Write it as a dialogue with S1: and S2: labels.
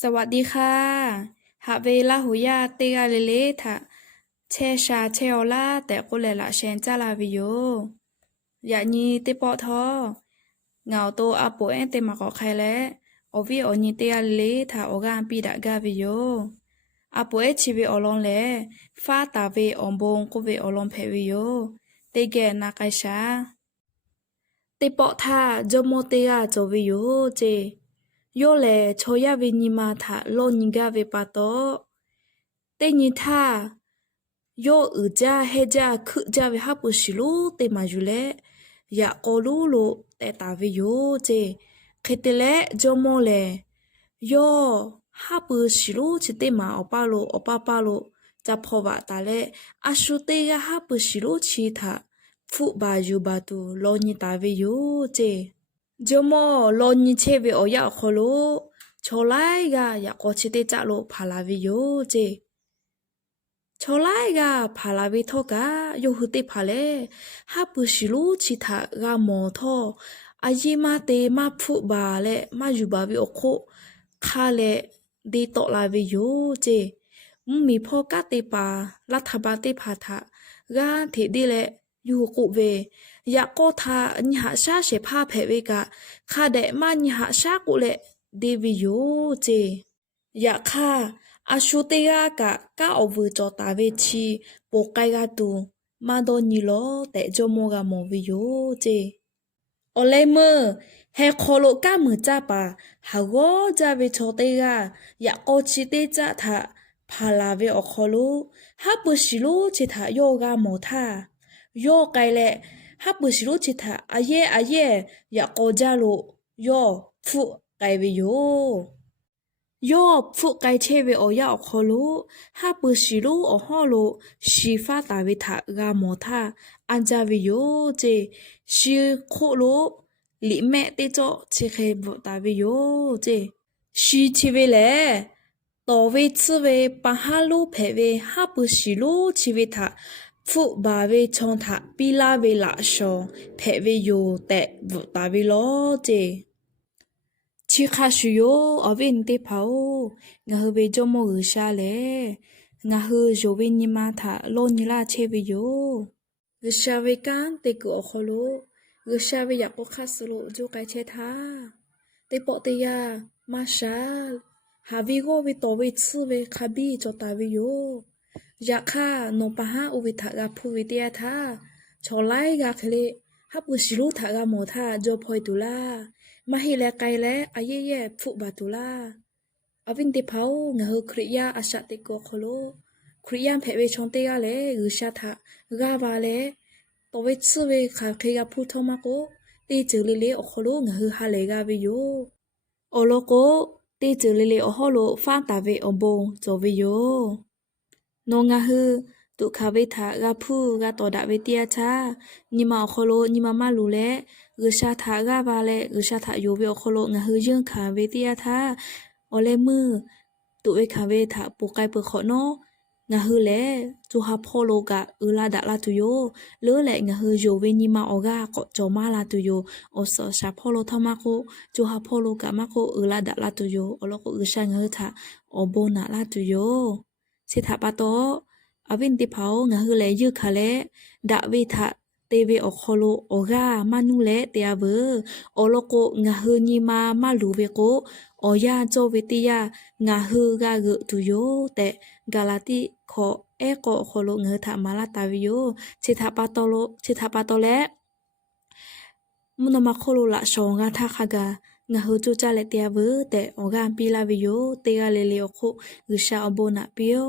S1: สวัสดีค่ะหาเวลาหูยาเตกาเลเลทะเชชาเชอลาแต่กุเลละเชนจาลาวิโยอยากนีเตปอทอเงาโตอาโปเอเตมาก็ใครและอวิอนีเตกาเลเลทะออกานปีดากาวิโยอาโปเอชีวิอลอนเลฟาตาเวออบงกุเวอลอนเพวิโยเตเกนาไกชาเตปอทาจโมเตกาจวิโยเจ yo le choya ve ni ma tha lo ni ga ve pa to te ni tha yo u ja he ja khu ja ve ha pu shi lu te ma ju le ya ko lu lo te ta ve yo je khe te le jo mo le yo ha pu shi lu che te ma opa lo opa pa lo ja pho ba ta le a shu te ga ha pu shi lu chi tha ฟุบายูบาตูโลนิตาเวโยเจ จมอลอนยิเชเวออยากขอลูชอไลกาอยากกอชิเตจักลูพาลาวิโยเจชอไลกาพาลาวิทอกาโยหุติพาเลฮาปุชิลูชิทากามอทออายิมาเตมาพุบาเลมาอยู่บาวิโอโคคาเลดีตอลาวิโยเจมีพ่อกาเตปาลัทธบาลเตพาทะกาเทดีเล လေยูกุเวยาโกทาญหาชาเชพาเพเวกะคาเดมาญหาชากุเลเดวิโยเจยาคาอาชูเตยากะกาอวจอตาเวชีโปไกกาตูมาโดนีโลแต่จโมกามวิโยเจโอเลเมอเฮโคโลกามือจ้าปาฮาโกจาเวโชเตยายาโกชิเตจ้าทาพาลาเวอโคโลฮาปุชิโลชิทา ย่อไกลแหละฮับบุชิรุชิตะอาเยอาเยอยากโกจาลุย่อฟุไกลไปโยยอฟุกไกเทเวโอยาอคอลุฮาบุชิลุอฮอลุชีฟ้าตาวิทากาโมทาอันจาวิโยเจชีโคลุลิเมตเตโจเชเคบตาวิโยเจชีเทวิเลต่อเวซเวปะฮาลุเพเวฮาบุชิลุชีวิทา ฟุบาเวชองทะปีลาเวลาชงเพเวโยแต่บุตาเวโอเจชิคาชโยอเวนเตพาวงาเวจโมอชาเลงาเอโจเวนิมาทะโลนิลาเชเวโยกชาเวกันเตกุอคโลกชาเวยากโอคาสโลจูไกเชทาเตปอเตยามาชาลฮาวิโกวิโตเวซเวคาบีจตาเวโย นปะฮะอุวิทะกาภูวิเตียทาชอไลกาคเลฮับอุชิลุทะกาโมทาจอพอยตุลามาฮิเลไกเลอาเยเยฟุบาตุลาอวินติเพางะฮคริยาอาชะติโกโคโลคริยามเพเวชอนเตกาเลกุชาทะกาบาเลตเวชเวคาเคกาพูทอมาโกตีจือลิเลโอโคโลงะฮฮาเลกาวิโยโอโลโกตีจือลิเลโอโฮโลฟาตาเวอมบงจวิโย နောငါဟတုခဝိထာဂဖုဂတောဒဝေတယချာညီမခလိုညီမမလူလေဂရှာထာဂပါလေဂရှာထာယောဘေခလိုငါဟယင်ခဝေတယထာအလေမတုဝေခဝေ สิทธปาโตอวินติเผางะฮือเลยืคาเลดะวิทะเตเวอคโลโอกามานุเลเตียเวโอโลโกงะฮือนีมามาลูเวโกโอยาโจวิติยางะฮือกาเกตุโยเตกาลาติขอเอโกโคโลงะทามาลาตาวิโยสิทธปาโตโลสิทธปาโตเลมุนมาโคโลละชองกะทะคากา ငါဟိုချိုချလက်တရားဘတဲ့ဩဂန်ပီလာဗီယိုတေကလေးလေးအခုဂရှာအဘောနာပီယော